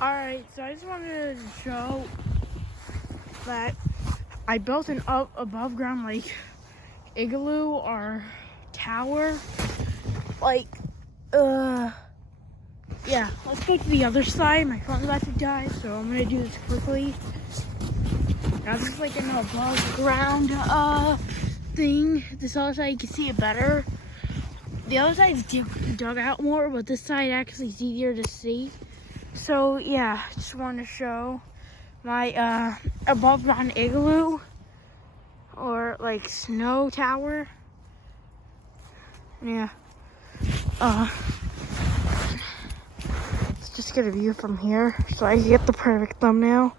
Alright, so I just wanted to show that I built an above ground like igloo or tower. Yeah, let's go to the other side. My phone's about to die, so I'm gonna do this quickly. Now this is like an above ground thing. This other side you can see it better. The other side's dug out more, but this side actually is easier to see. So yeah, just want to show my above ground igloo or like snow tower. Yeah. Let's just get a view from here so I can get the perfect thumbnail.